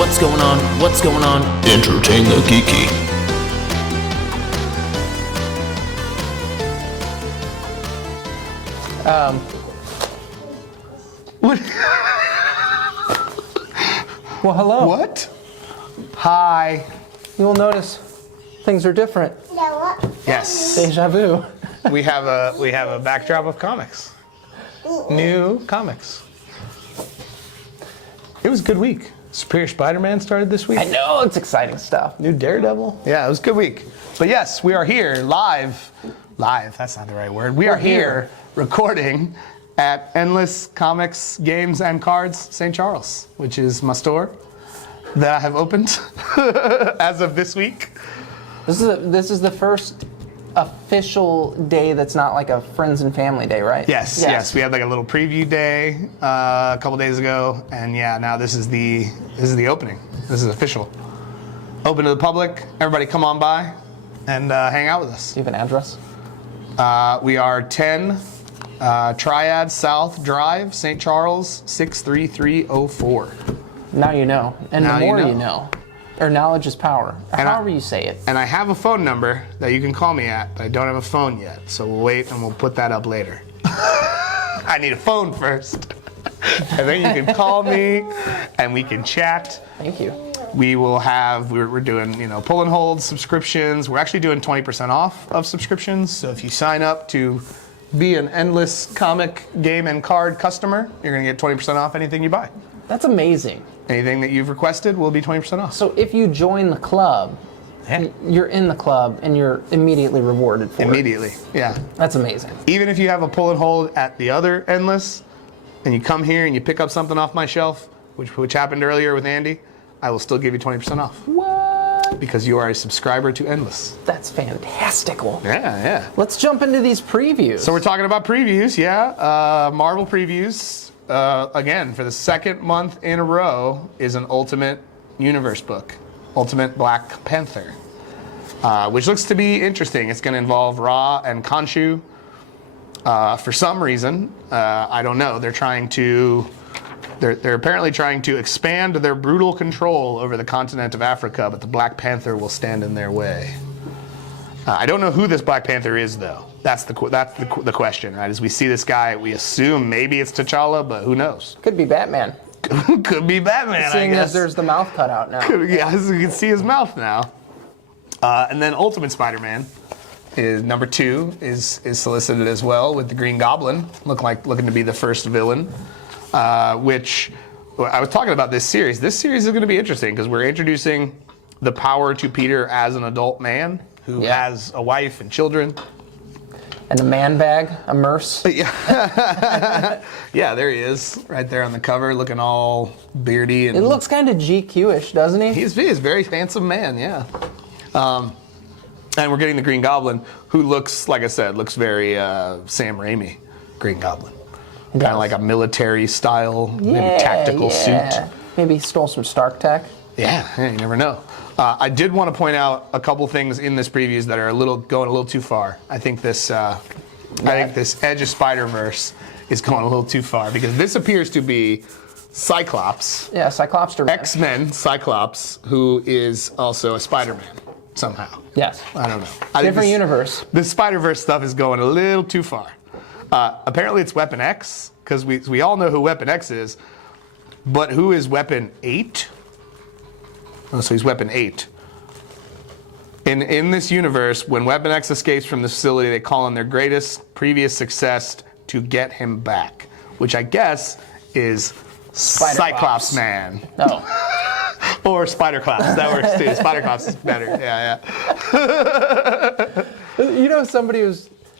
What's going on? What's going on? Entertain the Geeky. What? Well, hello. What? Hi. You will notice things are different. Yes. Deja vu. We have a backdrop of comics. New comics. It was a good week. Superior Spider-Man started this week. I know, it's exciting stuff. New Daredevil. Yeah, it was a good week. But yes, we are here live. Live, that's not the right word. We are here recording at Endless Comics, Games, and Cards St. Charles, which is my store that I have opened as of this week. This is the first official day that's not like a friends and family day, right? Yes. We had like a little preview day a couple days ago, and yeah, now this is the opening. This is official. Open to the public. Everybody, come on by and hang out with us. Do you have an address? We are 10 Triad South Drive, St. Charles, 63304. Now you know, and Now the more you know. or knowledge is power, or And however you say it. And I have a phone number that you can call me at, but I don't have a phone yet, so we'll wait and we'll put that up later. I need a phone first. And then you can call me and we can chat. Thank you. We will have, we're doing, pull and hold subscriptions. We're actually doing 20% off of subscriptions. So if you sign up to be an Endless Comic, Game, and Card customer, you're going to get 20% off anything you buy. That's amazing. Anything that you've requested will be 20% off. So if you join the club, you're in the club and you're immediately rewarded for Immediately, yeah. That's amazing. Even if you have a pull and hold at the other Endless, and you come here and you pick up something off my shelf, which happened earlier with Andy, I will still give you 20% off. What? Because you are a subscriber to Endless. That's fantastical. Yeah. Let's jump into these previews. So we're talking about previews, yeah. Marvel previews. Again, for the second month in a row is an Ultimate Universe book. Ultimate Black Panther. Which looks to be interesting. It's going to involve Ra and Khonshu. For some reason, I don't know. They're apparently trying to expand their brutal control over the continent of Africa, but the Black Panther will stand in their way. I don't know who this Black Panther is, though. That's the question, right? As we see this guy, we assume maybe it's T'Challa, but who knows? Could be Batman. Could be Batman, Seeing I guess. as there's the mouth cut out now. Yeah, as you can see his mouth now. And then Ultimate Spider-Man is number 2 is solicited as well, with the Green Goblin looking to be the first villain. Which I was talking about this series. This series is going to be interesting because we're introducing the power to Peter as an adult man who has a wife and children. And a man bag, a merce. Yeah, there he is, right there on the cover, looking all beardy. And It looks kind of GQ-ish, doesn't he? He's a very handsome man, yeah. And we're getting the Green Goblin, who looks, like I said, very Sam Raimi Green Goblin. Kind of like a military style, maybe tactical suit. Maybe he stole some Stark tech. Yeah, you never know. I did want to point out a couple things in this previews that are going a little too far. I think this Edge of Spider-Verse is going a little too far because this appears to be Cyclops. Yeah, Cyclops. X-Men Cyclops, who is also a Spider-Man somehow. Yes. I don't know. Different universe. The Spider-Verse stuff is going a little too far. Apparently it's Weapon X, because we all know who Weapon X is, but who is Weapon 8? Oh, so he's Weapon 8. In this universe, when Weapon X escapes from the facility, they call on their greatest previous success to get him back, which I guess is Cyclops Man. No. Or Spider-Clops. That works too. Spider-Clops is better. Yeah.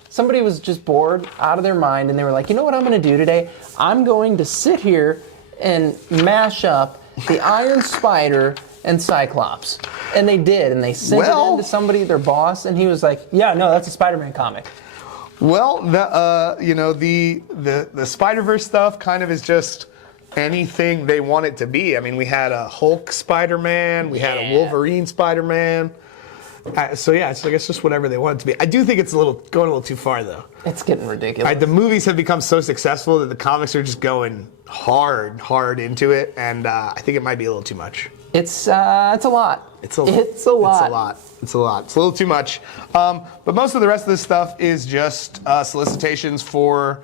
Somebody was just bored out of their mind, and they were like, you know what I'm going to do today? I'm going to sit here and mash up the Iron Spider and Cyclops. And they did, and they sent it in to somebody, their boss, and he was like, yeah, no, that's a Spider-Man comic. Well, the Spider-Verse stuff kind of is just anything they want it to be. I mean, we had a Hulk Spider-Man, we had a Wolverine Spider-Man. So yeah, it's, I guess, just whatever they want it to be. I do think it's going a little too far, though. It's getting ridiculous. The movies have become so successful that the comics are just going hard into it, and I think it might be a little too much. It's a lot. It's a lot. It's a lot. It's a lot. It's a little too much. But most of the rest of this stuff is just solicitations for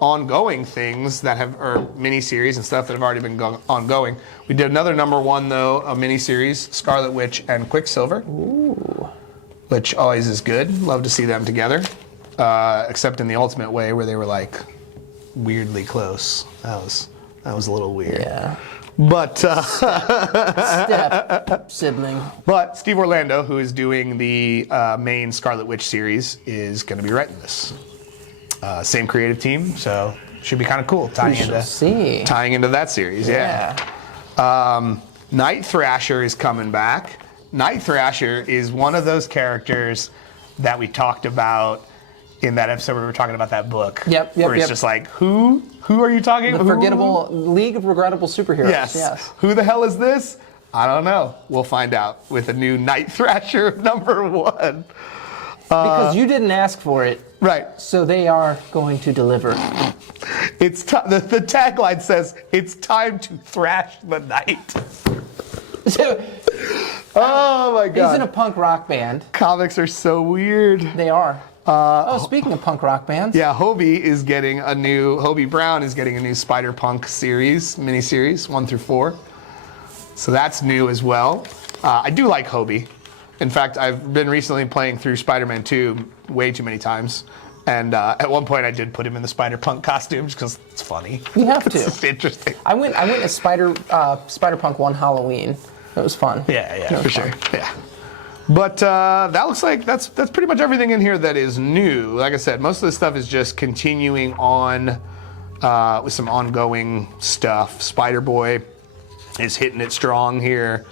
ongoing things that have, or miniseries and stuff that have already been ongoing. We did another #1 though, a miniseries, Scarlet Witch and Quicksilver. Ooh. Which always is good. Love to see them together. Except in the Ultimate way where they were like weirdly close. That was a little weird. Yeah. But Step sibling. But Steve Orlando, who is doing the main Scarlet Witch series, is going to be writing this. Same creative team, so should be kind of cool tying into that series. Yeah. Night Thrasher is coming back. Night Thrasher is one of those characters that we talked about in that episode where we were talking about that book. Where it's just like, who are you talking about? The forgettable League of Regrettable Superheroes. Yes. Who the hell is this? I don't know. We'll find out with a new Night Thrasher #1. Because you didn't ask for it. Right. So they are going to deliver. It's the tagline says, "It's time to thrash the night." Oh my God. He's in a punk rock band. Comics are so weird. They are. Speaking of punk rock bands. Yeah, Hobie Brown is getting a new Spider-Punk series, miniseries, 1 through 4. So that's new as well. I do like Hobie. In fact, I've been recently playing through Spider-Man 2 way too many times. And at one point I did put him in the Spider-Punk costumes because it's funny. You have to. It's interesting. I went as Spider-Punk one Halloween. It was fun. Yeah, for sure. Yeah. But that looks like that's pretty much everything in here that is new. Like I said, most of this stuff is just continuing on with some ongoing stuff. Spider-Boy is hitting it strong here.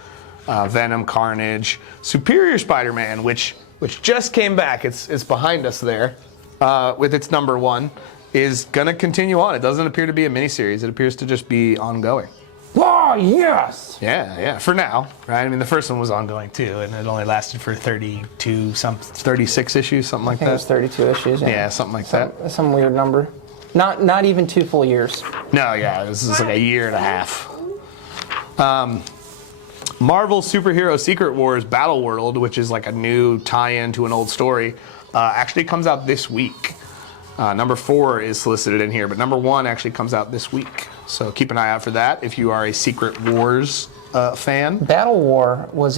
Venom, Carnage, Superior Spider-Man, which just came back. It's behind us there with its #1, is gonna continue on. It doesn't appear to be a miniseries. It appears to just be ongoing. Oh, yes! Yeah, for now, right? I mean, the first one was ongoing too, and it only lasted for 36 issues, something like that. I think it was 32 issues. Yeah, something like that. Some weird number. Not even 2 full years. No, yeah, this is like a year and a half. Marvel Superhero Secret Wars Battle World, which is like a new tie-in to an old story, actually comes out this week. #4 is solicited in here, but #1 actually comes out this week. So keep an eye out for that if you are a Secret Wars fan. Battle War was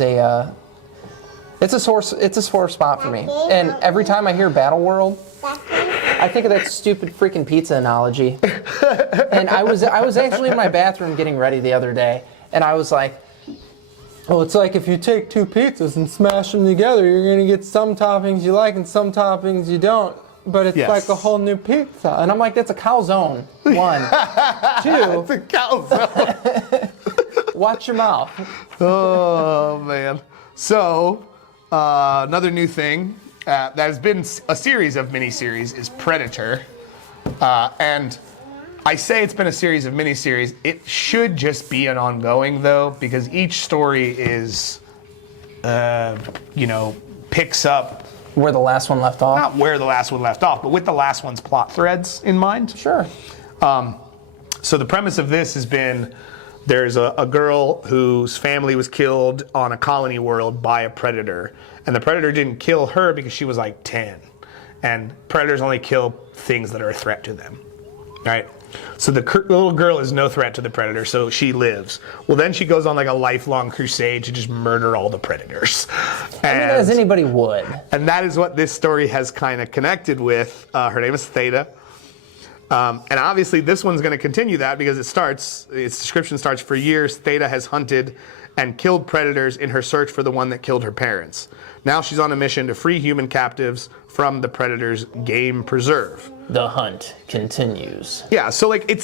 it's a sore spot for me. And every time I hear Battle World, I think of that stupid freaking pizza analogy. And I was actually in my bathroom getting ready the other day, and I was like, well, it's like if you take 2 pizzas and smash them together, you're going to get some toppings you like and some toppings you don't. But it's like a whole new pizza. And I'm like, that's a calzone. 1. 2. It's a calzone. Watch your mouth. Oh, man. So, another new thing that has been a series of miniseries is Predator. And I say it's been a series of miniseries. It should just be an ongoing, though, because each story is, picks up where the last one left off. Not where the last one left off, but with the last one's plot threads in mind. Sure. So the premise of this has been there's a girl whose family was killed on a colony world by a predator. And the predator didn't kill her because she was like 10. And predators only kill things that are a threat to them. Right? So the little girl is no threat to the predator, so she lives. Well, then she goes on like a lifelong crusade to just murder all the predators. As anybody would. And that is what this story has kind of connected with. Her name is Theta. And obviously this one's going to continue that because its description starts, for years Theta has hunted and killed predators in her search for the one that killed her parents. Now she's on a mission to free human captives from the predator's game preserve. The hunt continues. Yeah, so like I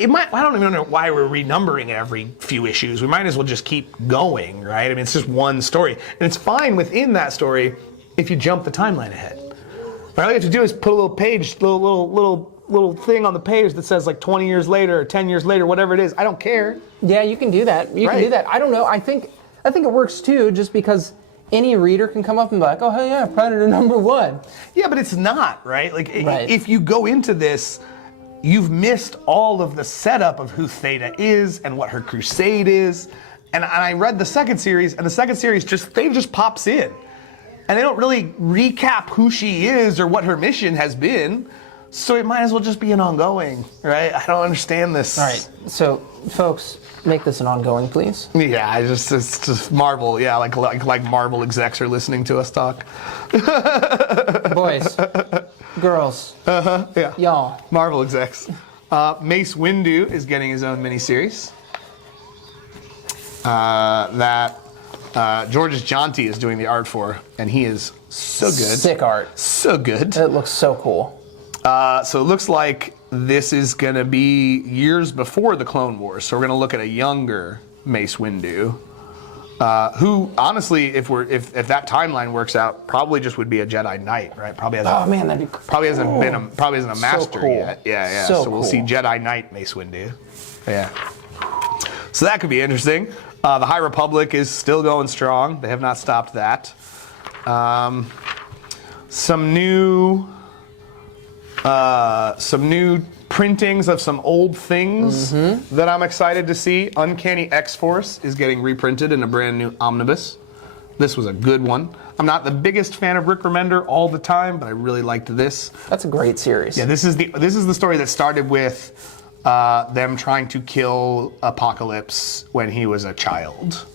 don't even know why we're renumbering every few issues. We might as well just keep going, right? I mean, it's just one story. And it's fine within that story if you jump the timeline ahead. Right? All you have to do is put a little page, little thing on the page that says like 20 years later or 10 years later, whatever it is. I don't care. Yeah, you can do that. You can do that. I don't know. I think it works too, just because any reader can come up and be like, oh, hey, yeah, Predator #1. Yeah, but it's not, right? Like, if you go into this, you've missed all of the setup of who Theta is and what her crusade is. And I read the second series, and the second series Dave just pops in. And they don't really recap who she is or what her mission has been. So it might as well just be an ongoing, right? I don't understand this. All right, so folks, make this an ongoing, please. Yeah, it's just Marvel. Yeah, like Marvel execs are listening to us talk. Boys, girls, Yeah. y'all. Marvel execs. Mace Windu is getting his own miniseries. That Georges Jonti is doing the art for, and he is so good. Sick art. So good. It looks so cool. So it looks like this is going to be years before the Clone Wars. So we're going to look at a younger Mace Windu, who honestly, if that timeline works out, probably just would be a Jedi Knight, right? Probably hasn't, Oh man, that'd be cool. probably isn't a master cool. yet. Yeah. So we'll see cool. Jedi Knight Mace Windu. Yeah. So that could be interesting. The High Republic is still going strong. They have not stopped that. Some new printings of some old things that I'm excited to see. Uncanny X-Force is getting reprinted in a brand new omnibus. This was a good one. I'm not the biggest fan of Rick Remender all the time, but I really liked this. That's a great series. Yeah, this is the story that started with them trying to kill Apocalypse when he was a child.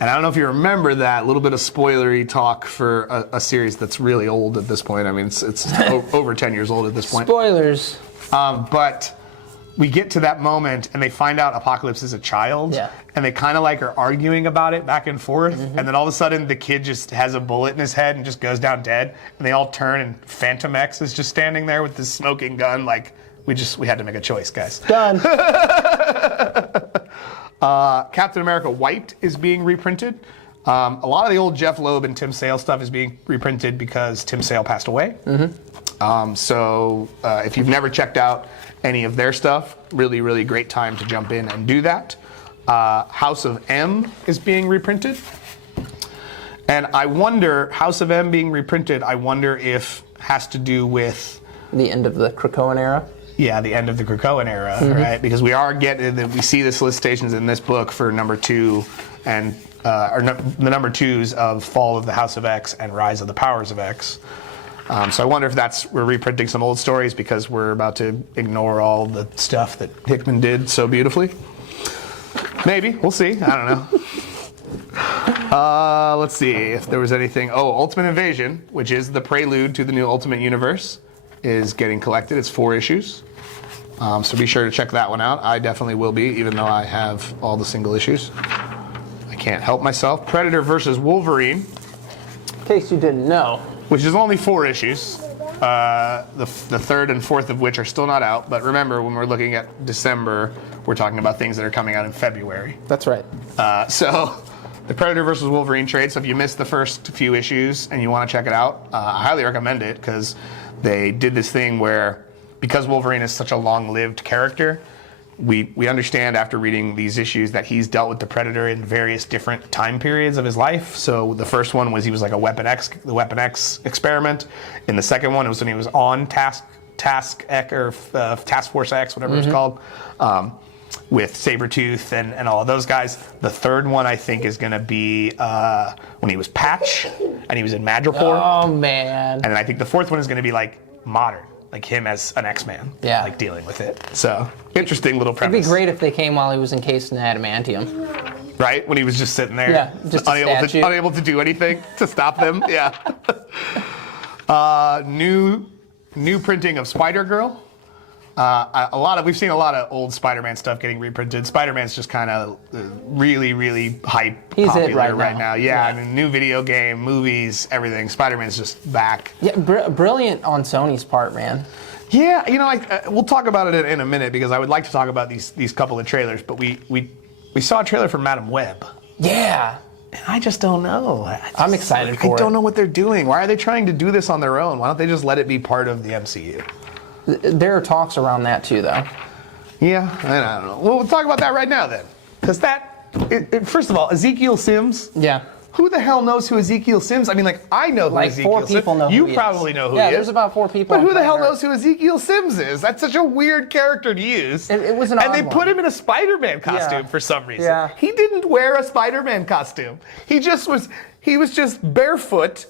And I don't know if you remember that, a little bit of spoilery talk for a series that's really old at this point. I mean, it's over 10 years old at this point. Spoilers. But we get to that moment and they find out Apocalypse is a child. Yeah. And they kind of like are arguing about it back and forth. And then all of a sudden the kid just has a bullet in his head and just goes down dead. And they all turn and Phantom X is just standing there with this smoking gun. Like, we had to make a choice, guys. Done. Captain America Wiped is being reprinted. A lot of the old Jeff Loeb and Tim Sale stuff is being reprinted because Tim Sale passed away. So if you've never checked out any of their stuff, really, really great time to jump in and do that. House of M is being reprinted. And I wonder, House of M being reprinted, I wonder if has to do with The end of the Krakoan era. Yeah, the end of the Krakoan era, right? Because we see the solicitations in this book for number 2 and the number 2s of Fall of the House of X and Rise of the Powers of X. So I wonder if we're reprinting some old stories because we're about to ignore all the stuff that Hickman did so beautifully. Maybe, we'll see. I don't know. Let's see if there was anything. Oh, Ultimate Invasion, which is the prelude to the new Ultimate Universe, is getting collected. It's 4 issues. So be sure to check that one out. I definitely will be, even though I have all the single issues. I can't help myself. Predator versus Wolverine, In case you didn't know. which is only 4 issues. The third and fourth of which are still not out. But remember, when we're looking at December, we're talking about things that are coming out in February. That's right. So the Predator versus Wolverine trade. So if you missed the first few issues and you want to check it out, I highly recommend it because they did this thing where, because Wolverine is such a long-lived character, we understand after reading these issues that he's dealt with the Predator in various different time periods of his life. So the first one was he was like the Weapon X experiment. In the second one, it was when he was on Task Force X, whatever it's called, with Sabretooth and all of those guys. The third one, I think, is going to be when he was Patch and he was in Madripoor. Oh man. And I think the fourth one is going to be like modern, like him as an X-Man, like dealing with it. So interesting little premise. It'd be great if they came while he was encased in adamantium. Right, when he was just sitting there, just a unable to do anything to stop them. Yeah. New printing of Spider-Girl. We've seen a lot of old Spider-Man stuff getting reprinted. Spider-Man's just kind of really, really popular right now. Yeah, I mean, new video game, movies, everything. Spider-Man's just back. Yeah, brilliant on Sony's part, man. Yeah, we'll talk about it in a minute because I would like to talk about these couple of trailers. But we saw a trailer for Madam Web. Yeah. And I just don't know. I'm excited for it. I don't know what they're doing. Why are they trying to do this on their own? Why don't they just let it be part of the MCU? There are talks around that too, though. Yeah, I don't know. Well, we'll talk about that right now then. Because first of all, Ezekiel Sims. Yeah. Who the hell knows who Ezekiel Sims? I mean, like, I know who Like Ezekiel 4 Sims. people know who You he probably is. know who Yeah, he is. there's about 4 people. But who the hell planet knows who Ezekiel Sims is? That's such a weird character to use. It was an And odd they one. put him in a Spider-Man costume Yeah. for some reason. Yeah. He didn't wear a Spider-Man costume. He was just barefoot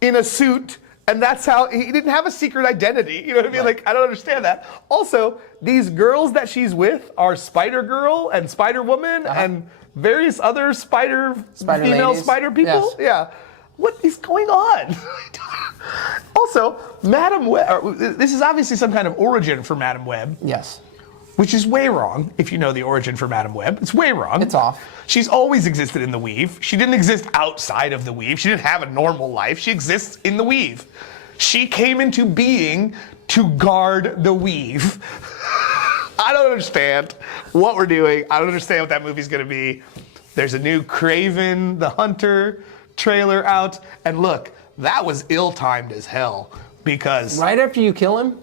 in a suit. And that's how he didn't have a secret identity. You know what I mean? Like, I don't understand that. Also, these girls that she's with are Spider-Girl and Spider-Woman and various other Spider female ladies. spider people. Yes. Yeah. What is going on? Also, Madam Web, this is obviously some kind of origin for Madam Web, Yes. which is way wrong if you know the origin for Madam Web. It's way wrong. It's off. She's always existed in the weave. She didn't exist outside of the weave. She didn't have a normal life. She exists in the weave. She came into being to guard the weave. I don't understand what we're doing. I don't understand what that movie's gonna be. There's a new Kraven the Hunter trailer out. And look, that was ill-timed as hell because... Right after you kill him?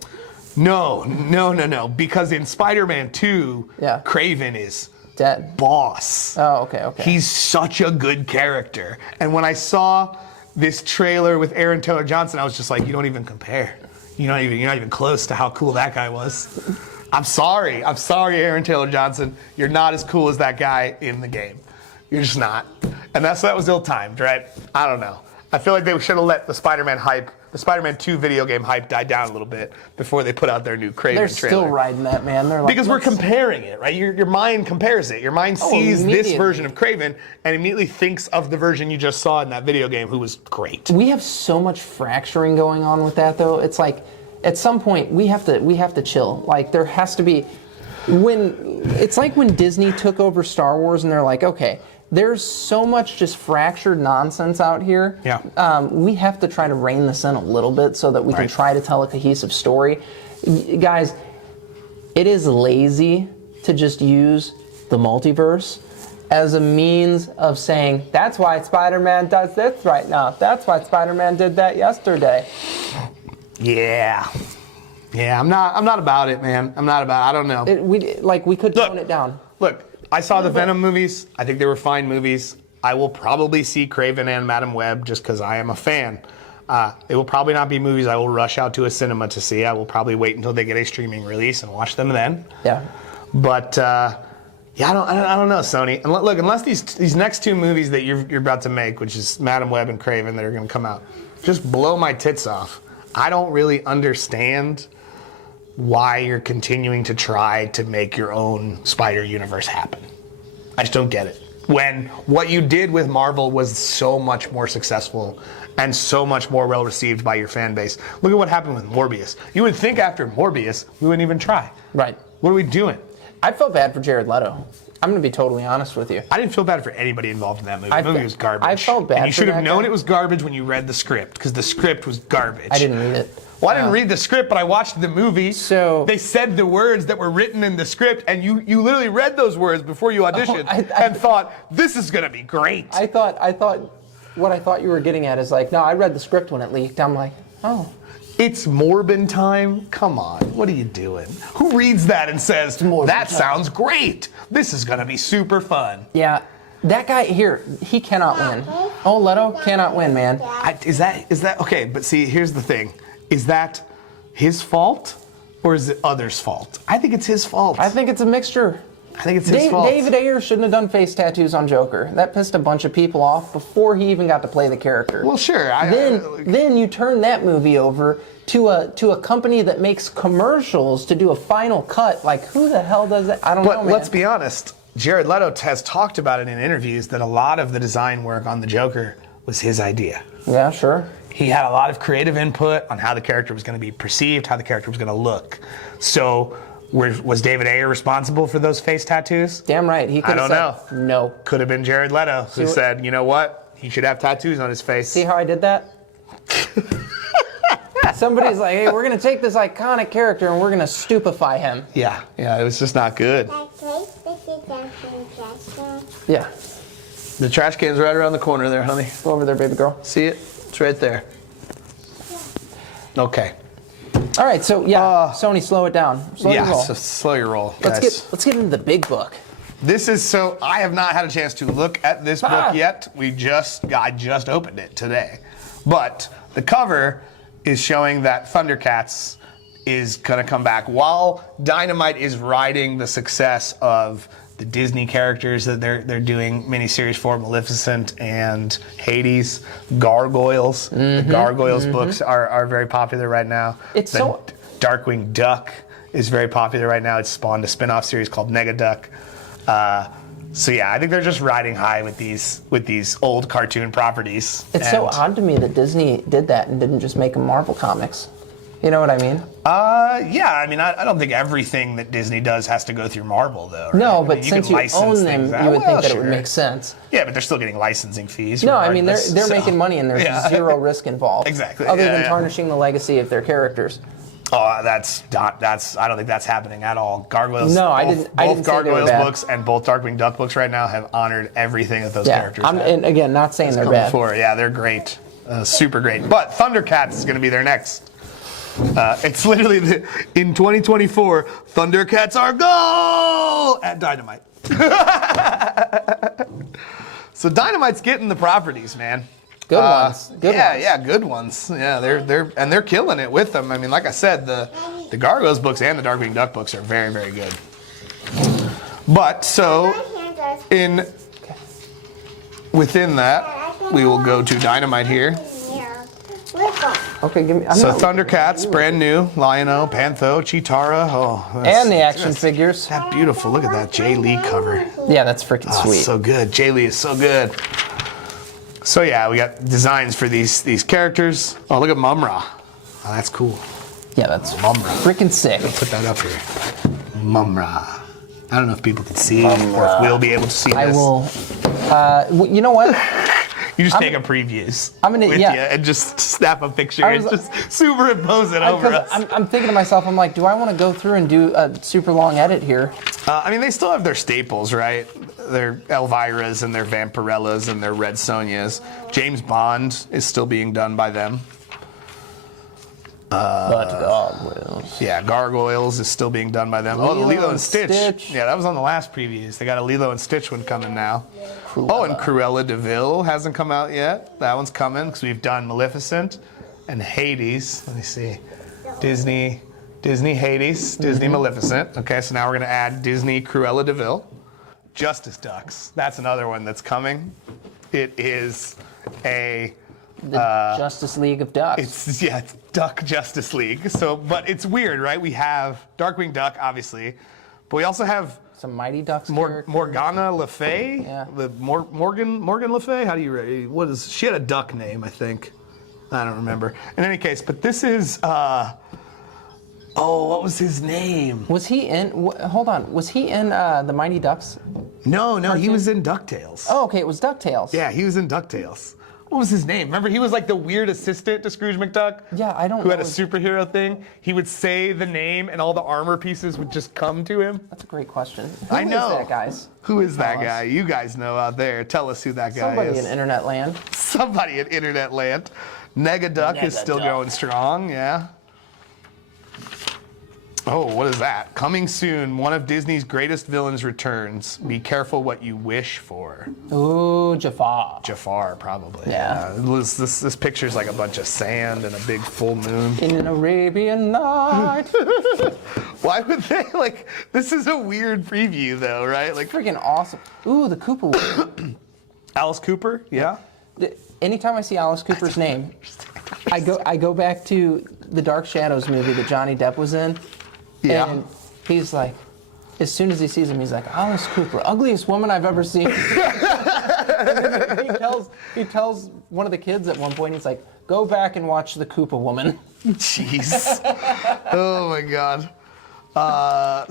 No. Because in Spider-Man 2, Yeah. Kraven is Dead. boss. Oh, okay. He's such a good character. And when I saw this trailer with Aaron Taylor Johnson, I was just like, you don't even compare. You're not even close to how cool that guy was. I'm sorry, Aaron Taylor Johnson. You're not as cool as that guy in the game. You're just not. And that was ill-timed, right? I don't know. I feel like they should have let the Spider-Man 2 video game hype die down a little bit before they put out their new Kraven They're trailer. still riding that, man. They're like, Because we're comparing it, right? Your mind compares it. Your mind sees this immediately. version of Kraven and immediately thinks of the version you just saw in that video game, who was great. We have so much fracturing going on with that, though. It's like, at some point, we have to chill. Like, there has to be, it's like when Disney took over Star Wars and they're like, okay, there's so much just fractured nonsense out here. Yeah. We have to try to rein this in a little bit so that we can try to tell a cohesive story. Guys, it is lazy to just use the multiverse as a means of saying, that's why Spider-Man does this right now. That's why Spider-Man did that yesterday. Yeah, I'm not about it, man. I'm not about it. I don't know. We could tone it down. Look, I saw the Venom movies. I think they were fine movies. I will probably see Kraven and Madam Web just because I am a fan. It will probably not be movies I will rush out to a cinema to see. I will probably wait until they get a streaming release and watch them then. Yeah. But I don't know, Sony. And look, unless these next 2 movies that you're about to make, which is Madam Web and Kraven, that are going to come out, just blow my tits off. I don't really understand why you're continuing to try to make your own Spider Universe happen. I just don't get it. When what you did with Marvel was so much more successful and so much more well received by your fan base. Look at what happened with Morbius. You would think after Morbius, we wouldn't even try. Right. What are we doing? I felt bad for Jared Leto. I'm going to be totally honest with you. I didn't feel bad for anybody involved in that movie. The movie was garbage. I felt bad And you for should have that known guy. it was garbage when you read the script, because the script was garbage. I didn't read it. Well, I didn't read the script, but I watched the movie. So they said the words that were written in the script, and you literally read those words before you auditioned and thought, this is going to be great. I thought what I thought you were getting at is like, no, I read the script when it leaked. I'm like, oh. It's Morbin time? Come on, what are you doing? Who reads that and says, that sounds great. This is going to be super fun. Yeah, that guy here, he cannot win. Oh, Leto cannot win, man. Is that, okay, but see, here's the thing. Is that his fault or is it others' fault? I think it's his fault. I think it's a mixture. I think it's his fault. David Ayer shouldn't have done face tattoos on Joker. That pissed a bunch of people off before he even got to play the character. Well, sure. Then you turn that movie over to a company that makes commercials to do a final cut. Like, who the hell does that? I don't know, man. But let's be honest. Jared Leto has talked about it in interviews that a lot of the design work on the Joker was his idea. Yeah, sure. He had a lot of creative input on how the character was going to be perceived, how the character was going to look. So, was David Ayer responsible for those face tattoos? Damn right. He could have said, I don't know. No. Could have been Jared Leto who said, you know what? He should have tattoos on his face. See how I did that? Somebody's like, hey, we're going to take this iconic character and we're going to stupefy him. Yeah, it was just not good. Yeah. The trash can's right around the corner there, honey. Go over there, baby girl. See it? It's right there. Okay. All right, so Sony, slow it down. Slow your roll. So slow your roll. Let's get into the big book. This is so. I have not had a chance to look at this book yet. I just opened it today, but the cover is showing that Thundercats is gonna come back while Dynamite is riding the success of the Disney characters that they're doing miniseries for, Maleficent and Hades, Gargoyles. The Gargoyles books are very popular right now. Darkwing Duck is very popular right now. It's spawned a spin-off series called Negaduck. So yeah, I think they're just riding high with these old cartoon properties. It's so odd to me that Disney did that and didn't just make them Marvel comics. You know what I mean? Yeah. I mean, I don't think everything that Disney does has to go through Marvel, though. Right? No, but since you own them, you would think that it would make sense. Yeah, but they're still getting licensing fees. No, I mean they're making money and there's zero risk involved. Exactly. Other than tarnishing the legacy of their characters. Oh, that's I don't think that's happening at all. Gargoyles. No, I didn't. Both Gargoyles books and both Darkwing Duck books right now have honored everything that those characters have. And again, not saying they're bad. Yeah, they're great, super great. But Thundercats is going to be their next. It's literally in 2024. Thundercats are go at Dynamite. So Dynamite's getting the properties, man. Good ones. Good ones. Yeah, good ones. Yeah, they're killing it with them. I mean, like I said, the Gargoyles books and the Darkwing Duck books are very, very good. But so within that, we will go to Dynamite here. Okay, give me. Thundercats, brand new. Lion-O, Pantho, Cheetara. And the action figures. That beautiful. Look at that Jay Lee cover. Yeah, that's freaking sweet. So good. Jay Lee is so good. So yeah, we got designs for these characters. Oh, look at Mumra. Oh, that's cool. Yeah, that's Mumra. freaking sick. Put that up here. Mumra. I don't know if people can see or if we'll be able to see this. I will. You know what? You just take a previews. I'm gonna with you and just snap a picture and just superimpose it over us. I'm thinking to myself, I'm like, do I want to go through and do a super long edit here? I mean, they still have their staples, right? Their Elviras and their Vampirellas and their Red Sonjas. James Bond is still being done by them. But Gargoyles. Yeah, Gargoyles is still being done by them. Oh, the Lilo and Stitch. Yeah, that was on the last previews. They got a Lilo and Stitch one coming now. Oh, and Cruella de Vil hasn't come out yet. That one's coming because we've done Maleficent and Hades. Let me see. Disney Hades, Disney Maleficent. Okay, so now we're going to add Disney Cruella de Vil. Justice Ducks. That's another one that's coming. It is the Justice League of Ducks. It's Duck Justice League. So, but it's weird, right? We have Darkwing Duck, obviously, but we also have some Mighty Ducks. Morgana Le Fay. Yeah. Morgan Le Fay. How do you? What is? She had a duck name, I think. I don't remember. In any case, but this is. What was his name? Was he in? Hold on. Was he in the Mighty Ducks? No, he was in DuckTales. Oh, okay. It was DuckTales. Yeah, he was in DuckTales. What was his name? Remember, he was like the weird assistant to Scrooge McDuck? Yeah, I don't know. Who had a superhero thing. He would say the name and all the armor pieces would just come to him. That's a great question. I know. Who is that, guys? Who is that guy? You guys know out there. Tell us who that guy Somebody is. in Internet Land. Somebody in Internet Land. Negaduck is still going strong, yeah. Oh, what is that? Coming soon, one of Disney's greatest villains returns. Be careful what you wish for. Ooh, Jafar. Jafar, probably. Yeah. This picture's like a bunch of sand and a big full moon. In an Arabian night. Why would they, this is a weird preview though, right? Like, freaking awesome. Ooh, the Koopa Woman. Alice Cooper, yeah. Anytime I see Alice Cooper's name, I go back to the Dark Shadows movie that Johnny Depp was in. Yeah. And he's like, as soon as he sees him, he's like, Alice Cooper, ugliest woman I've ever seen. he tells one of the kids at one point, he's like, go back and watch the Koopa Woman. Jeez. Oh my God.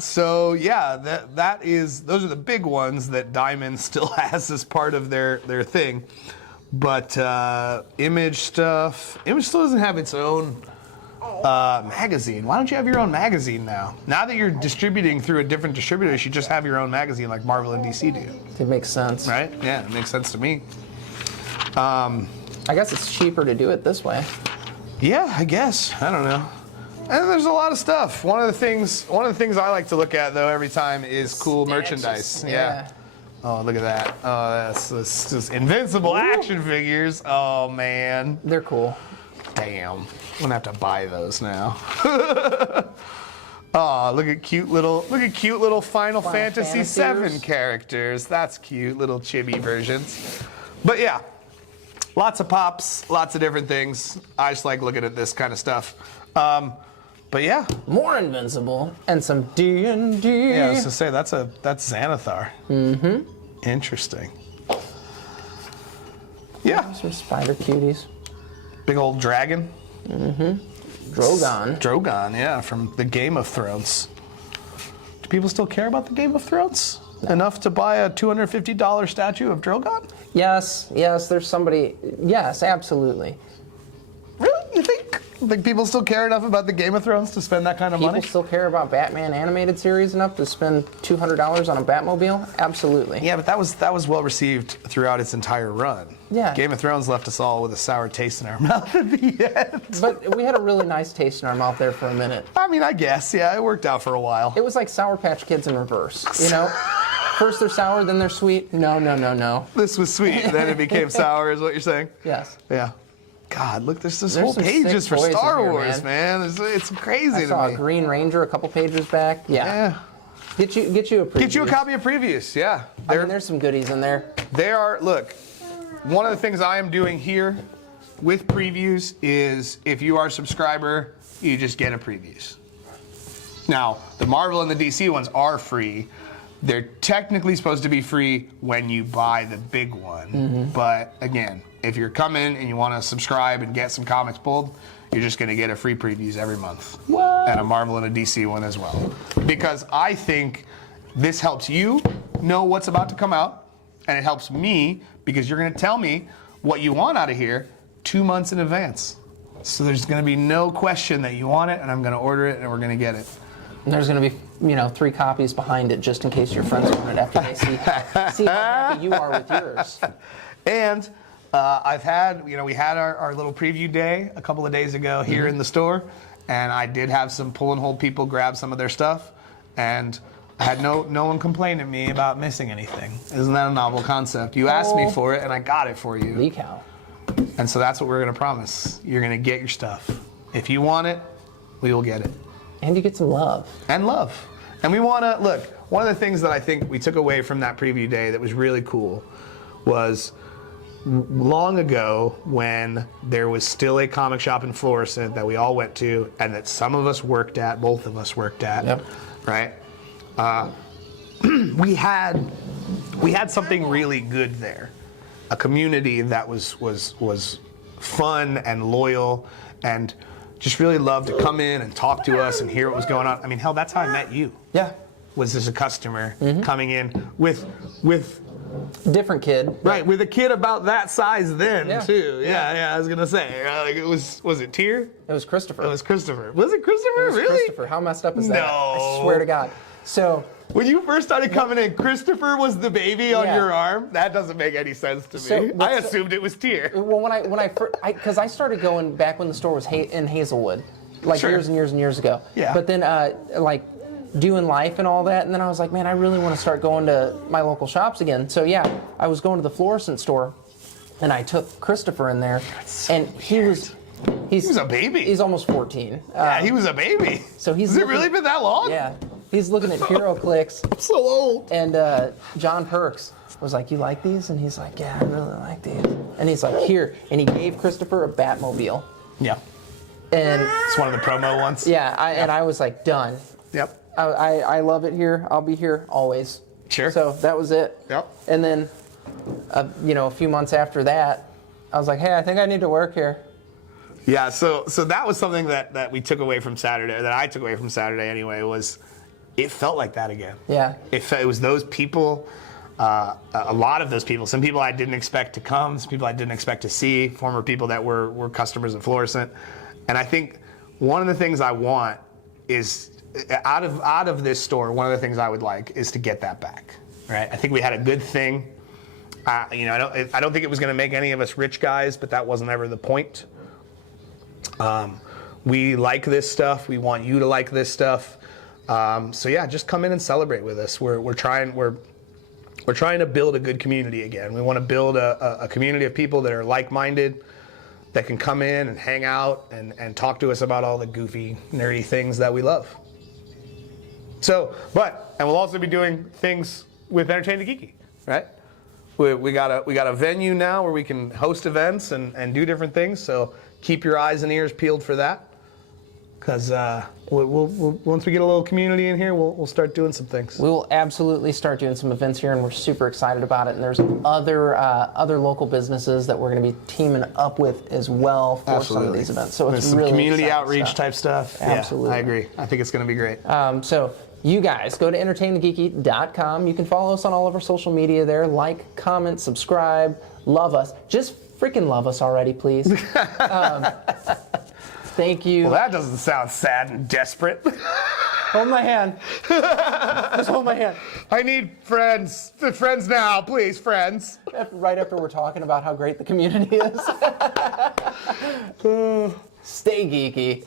So yeah, those are the big ones that Diamond still has as part of their thing. But Image still doesn't have its own magazine. Why don't you have your own magazine now? Now that you're distributing through a different distributor, you should just have your own magazine like Marvel and DC do. It makes sense. Right? Yeah, it makes sense to me. I guess it's cheaper to do it this way. Yeah, I guess. I don't know. And there's a lot of stuff. One of the things I like to look at though every time is cool merchandise. Yeah. Oh, look at that. Oh, that's just Invincible action figures. Oh man. They're cool. Damn. I'm gonna have to buy those now. Oh, look at cute little Final Fantasy VII characters. That's cute, little chibi versions. But yeah, lots of pops, lots of different things. I just like looking at this kind of stuff. But yeah, more Invincible and some D&D. Yeah, I was gonna say that's Xanathar. Mm-hmm. Interesting. Yeah. Some spider cuties. Big old dragon. Mm-hmm. Drogon, yeah, from the Game of Thrones. Do people still care about the Game of Thrones? Enough to buy a $250 statue of Drogon? Yes, there's somebody. Yes, absolutely. Really? You think people still care enough about the Game of Thrones to spend that kind of money? People still care about Batman animated series enough to spend $200 on a Batmobile? Absolutely. Yeah, but that was well received throughout its entire run. Yeah. Game of Thrones left us all with a sour taste in our mouth at the end. But we had a really nice taste in our mouth there for a minute. I mean, I guess, yeah, it worked out for a while. It was like Sour Patch Kids in reverse, you know? First they're sour, then they're sweet. No. This was sweet, then it became sour, is what you're saying? Yes. Yeah. God, look, there's whole pages for Star Wars, man. It's crazy to me. I saw a Green Ranger a couple pages back. Yeah. Get you a preview. Get you a copy of previews, yeah. I mean, there's some goodies in there. Look, one of the things I am doing here with previews is if you are a subscriber, you just get a previews. Now, the Marvel and the DC ones are free. They're technically supposed to be free when you buy the big one. Mm-hmm. But again, if you're coming and you want to subscribe and get some comics pulled, you're just going to get a free previews every month. What? And a Marvel and a DC one as well. Because I think this helps you know what's about to come out, and it helps me because you're going to tell me what you want out of here 2 months in advance. So there's going to be no question that you want it, and I'm going to order it, and we're going to get it. And there's going to be, 3 copies behind it just in case your friends want it after they see how happy you are with yours. And we had our little preview day a couple of days ago here in the store, and I did have some pull and hold people grab some of their stuff, and I had no one complain at me about missing anything. Isn't that a novel concept? You asked me for it, and I got it for you. Leak-out. And so that's what we're going to promise. You're going to get your stuff. If you want it, we will get it. And you get some love. And love. And we want to, look, one of the things that I think we took away from that preview day that was really cool was long ago when there was still a comic shop in Florissant that we all went to and that some of us worked at, both of us worked at, yep. Right? We had something really good there. A community that was fun and loyal and just really loved to come in and talk to us and hear what was going on. I mean, hell, that's how I met you. Yeah. Was as a customer coming in with different kid. Right, with a kid about that size then too. Yeah, I was gonna say, like was it Tyr? It was Christopher. It was Christopher. Was it Christopher? It was really? Christopher. How messed up is that? No. I swear to God. So when you first started coming in, Christopher was the baby on your arm. That doesn't make any sense to me. I assumed it was Tyr. Well, when I first, because I started going back when the store was in Hazelwood, like years and years and years ago. Yeah. But then like doing life and all that, and then I was like, man, I really want to start going to my local shops again. So yeah, I was going to the Florissant store, and I took Christopher in there, and he was a baby. He's almost 14. Yeah, he was a baby. So has it really been that long? Yeah. He's looking at Hero Clicks. I'm so old. And John Perks was like, you like these? And he's like, yeah, I really like these. And he's like, here. And he gave Christopher a Batmobile. Yeah. And it's one of the promo ones. Yeah, and I was like, done. Yep. I love it here. I'll be here always. Sure. So that was it. Yep. And then, a few months after that, I was like, hey, I think I need to work here. Yeah, so that was something that we took away from Saturday, that I took away from Saturday anyway, was it felt like that again. Yeah. It was those people, a lot of those people, some people I didn't expect to come, some people I didn't expect to see, former people that were customers at Florissant. And I think one of the things I want is, out of this store, one of the things I would like is to get that back, right? I think we had a good thing. I don't think it was going to make any of us rich guys, but that wasn't ever the point. We like this stuff. We want you to like this stuff. So yeah, just come in and celebrate with us. We're trying to build a good community again. We want to build a community of people that are like-minded, that can come in and hang out and talk to us about all the goofy, nerdy things that we love. So, and we'll also be doing things with Entertain the Geeky, right? We got a venue now where we can host events and do different things. So keep your eyes and ears peeled for that. Because we'll once we get a little community in here, we'll start doing some things. We will absolutely start doing some events here, and we're super excited about it. And there's other local businesses that we're going to be teaming up with as well for some of these events. So there's it's some really community exciting outreach stuff. type stuff. Absolutely. Yeah, I agree. I think it's going to be great. So you guys go to entertainthegeeky.com. You can follow us on all of our social media there. Like, comment, subscribe, love us. Just freaking love us already, please. Thank you. Well, that doesn't sound sad and desperate. Hold my hand. Just hold my hand. I need friends. Friends now, please, friends. Right after we're talking about how great the community is. Stay geeky.